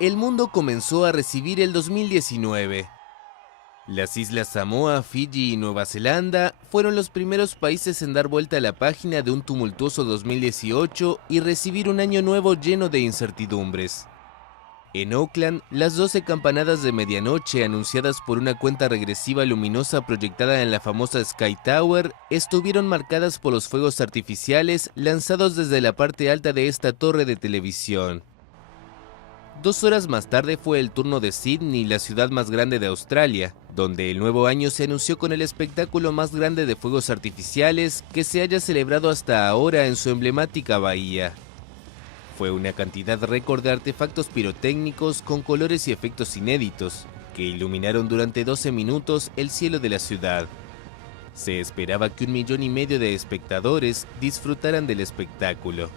el mundo comenzó a recibir el 2019. Las islas Samoa, Fiji y Nueva Zelanda fueron los primeros países en dar vuelta a la página de un tumultuoso 2018 y recibir un año nuevo lleno de incertidumbres. En Oakland, las 12 campanadas de medianoche anunciadas por una cuenta regresiva luminosa proyectada en la famosa Sky Tower estuvieron marcadas por los fuegos artificiales lanzados desde la parte alta de esta torre de televisión. 2 horas más tarde fue el turno de Sydney, la ciudad más grande de Australia, donde el nuevo año se anunció con el espectáculo más grande de fuegos artificiales que se haya celebrado hasta ahora en su emblemática bahía. Fue una cantidad récord de artefactos pirotécnicos con colores y efectos inéditos, que iluminaron durante 12 minutos el cielo de la ciudad. Se esperaba que 1,5 millones de espectadores disfrutaran del espectáculo.